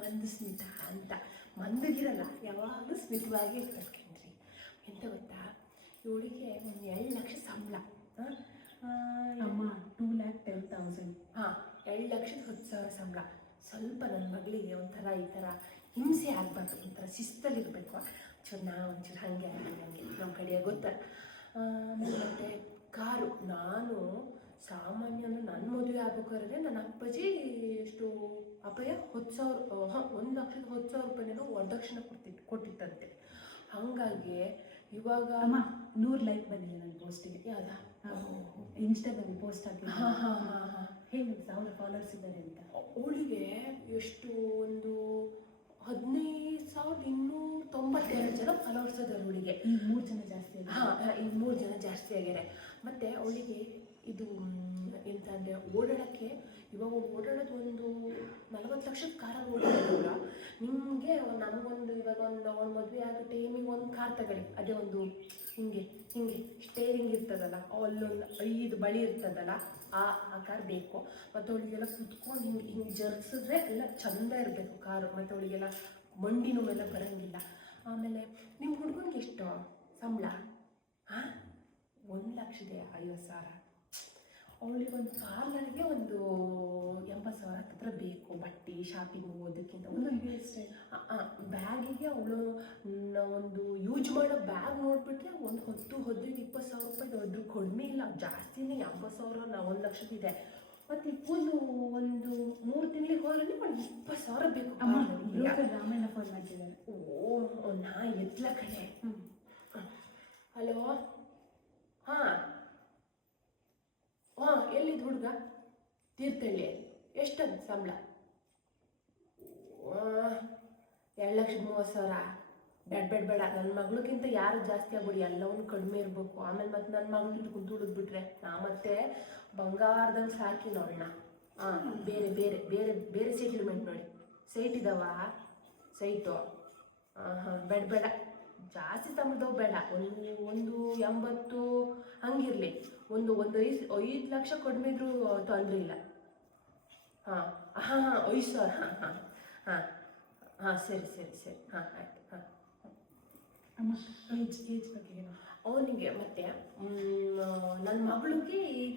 ಮಂದಸ್ಮಿತ ಅಂತ. ಮಂದಗಿರಲ್ಲ, ಯಾವಾಗಲೂ ಸ್ಮಿತವಾಗಿ ಇರ್ತಾರೆ ಕಣ್ರಿ. ಎಂತ ಗೊತ್ತಾ, ಇವಳಿಗೆ ಒಂದು 2 ಲಕ್ಷ ಸಂಬಳ. ಅಮ್ಮ 2,10,000. ಹಾಂ, 2,10,000 ಸಂಬಳ. ಸ್ವಲ್ಪ ನನ್ನ ಮಗಳಿಗೆ ಒಂಥರ ಈ ಥರ ಹಿಂಸೆ ಆಗಬಾರ್ದು, ಒಂಥರ ಶಿಸ್ತಲ್ಲಿರಬೇಕು. ಒಂಚೂರು ಹಾಗೆ ನಮ್ಮ ಕಡೆ ಗೊತ್ತಲ್ಲ. ಮತ್ತು ಕಾರು, ನಾನು ಸಾಮಾನ್ಯ ನನ್ನ ಮದುವೆ ಆಗ್ಬೇಕಾದ್ರೆ ನನ್ನ ಅಪ್ಪಾಜಿ ಎಷ್ಟು ಅಪ್ಪಯ್ಯ 10,000 1,10,000 ರೂಪಾಯಿನೇನೋ ವರದಕ್ಷಿಣೆ ಕೊಟ್ಟಿತ್ತಂತೆ. ಹಾಗಾಗಿ ಇವಾಗ ಅಮ್ಮ 100 ಲೈಕ್ ಬಂದಿದೆ ನನ್ನ ಪೋಸ್ಟಿಗೆ. ಯಾವುದಾ? ಇನ್ಸ್ಟಾಗ್ರಾಮ್ ಪೋಸ್ಟ್ ಹಾಕಿ. ಹಾಂ ಹಾಂ ಹಾಂ ಹಾಂ ಹೇಗೆ 1,000 ಫಾಲೋವರ್ಸ್ ಇದ್ದಾರೆ ಅಂತ. ಅವಳಿಗೆ ಎಷ್ಟು ಒಂದು 15,292 ಜನ ಫಾಲೋವರ್ಸ್ ಅದಾರೆ ಅವಳಿಗೆ. ಈಗ 3 ಜನ ಜಾಸ್ತಿ ಆಗಿದೆ. ಹಾಂ, ಈಗ 3 ಜನ ಜಾಸ್ತಿ ಆಗ್ಯಾರೆ. ಮತ್ತು ಅವಳಿಗೆ ಇದು ಎಂತ ಅಂದರೆ ಓಡಾಡೋಕ್ಕೆ, ಇವಾಗ ಓಡಾಡೋದು ಒಂದು 40 ಲಕ್ಷದ ಕಾರಲ್ಲಿ ಓಡಾಡೋಲ್ಲ. ನಿಮಗೆ ನಮಗೊಂದು ಇವಾಗ ಒಂದು ಮದುವೆ ಆಗೋ ಟೈಮಿಗೆ ಒಂದು ಕಾರ್ ತಗೊಳ್ಳಿ, ಅದೇ ಒಂದು ಹಿಂಗೆ ಸ್ಟೇರಿಂಗ್ ಇರ್ತದಲ್ಲ, ಅಲ್ಲೊಂದು 5 ಬಳಿ ಇರ್ತದಲ್ಲ, ಆ ಕಾರ್ ಬೇಕು. ಮತ್ತು ಅವಳಿಗೆಲ್ಲ ಕುತ್ಕೊಂಡು ಹಿಂಗೆ ಜರ್ಸಿದ್ರೆ ಎಲ್ಲ ಚಂದ ಇರಬೇಕು ಕಾರು. ಮತ್ತು ಅವಳಿಗೆಲ್ಲ ಮಂಡಿ ನೋವೆಲ್ಲ ಬರೋಂಗಿಲ್ಲ. ಆಮೇಲೆ ನಿಮ್ಮ ಹುಡುಗನಿಗೆ ಎಷ್ಟು ಸಂಬಳ? ಹಾಂ, 1,50,000. ಅವಳಿಗೆ ಒಂದು ಪಾರ್ಲರ್ಗೆ ಒಂದು 80,000 ಹತ್ತಿರ ಬೇಕು, ಬಟ್ಟೆ ಶಾಪಿಂಗ್ ಹೋಗೋದಕ್ಕಿಂತ. ಒಂದೊಂದು ಅಷ್ಟೇ. ಬ್ಯಾಗಿಗೆ ಅವಳು ಒಂದು ಯೂಸ್ ಮಾಡೋ ಬ್ಯಾಗ್ ನೋಡಿಬಿಟ್ರೆ ಒಂದು 10,20,000 ರೂಪಾಯಿ. ದೊಡ್ಡ ಕಡಿಮೆ ಇಲ್ಲ, ಜಾಸ್ತಿನೇ. 80,000 1,00,000 ಮತ್ತು ಫುಲ್ಲು ಒಂದು 3 ತಿಂಗಳಿಗೆ ಹೋದ್ರೆ ಒಂದು 20,000 ಬೇಕು. ರಾಮಾಯಣ ಫೋನ್ ಮಾಡ್ತಿದ್ದಾರೆ. ಓ, ನಾ ಎತ್ಲ ಕಡೆ. ಹಲೋ, ಹಾಂ ಹಾಂ, ಎಲ್ಲಿದ್ದು ಹುಡುಗ? ತೀರ್ಥಹಳ್ಳಿ. ಎಷ್ಟಂತ ಸಂಬಳ? 2,30,000. ಬೇಡ. ನನ್ನ ಮಗಳಿಗಿಂತ ಯಾರು ಜಾಸ್ತಿ ಆಗ್ಬಿಡಿ, ಎಲ್ಲವನ್ನೂ ಕಡಿಮೆ ಇರಬೇಕು. ಆಮೇಲೆ ಮತ್ತೆ ನನ್ನ ಮಗಳು ಕುಂತುಳಿದ್ಬಿಟ್ರೆ ನಾ ಮತ್ತೆ ಬಂಗಾರದಂಗೆ ಸಾಕಿ ನೋಡೋಣ. ಹಾಂ, ಬೇರೆ ಸೆಟ್ಲ್ಮೆಂಟ್ ನೋಡಿ. ಸೈಟ್ ಇದಾವ? ಸೈಟು? ಹಾಂ, ಬೇಡ. ಜಾಸ್ತಿ ಸಂಬಳದವು ಬೇಡ. ಒಂದು 80 ಹಂಗಿರಲಿ. ಒಂದು 5 ಲಕ್ಷ ಕಡಿಮೆ ಇದ್ರೂ ತೊಂದರೆ ಇಲ್ಲ. ಹಾಂ 5,000. ಹಾಂ, ಸರಿ. ಹಾಂ, ಆಯ್ತು. ಹಾಂ ಅಮ್ಮ ಏಜ್ ಬಗ್ಗೆ ಅವನಿಗೆ ಮತ್ತೆ ನನ್ನ ಮಗಳಿಗೆ ಈಗ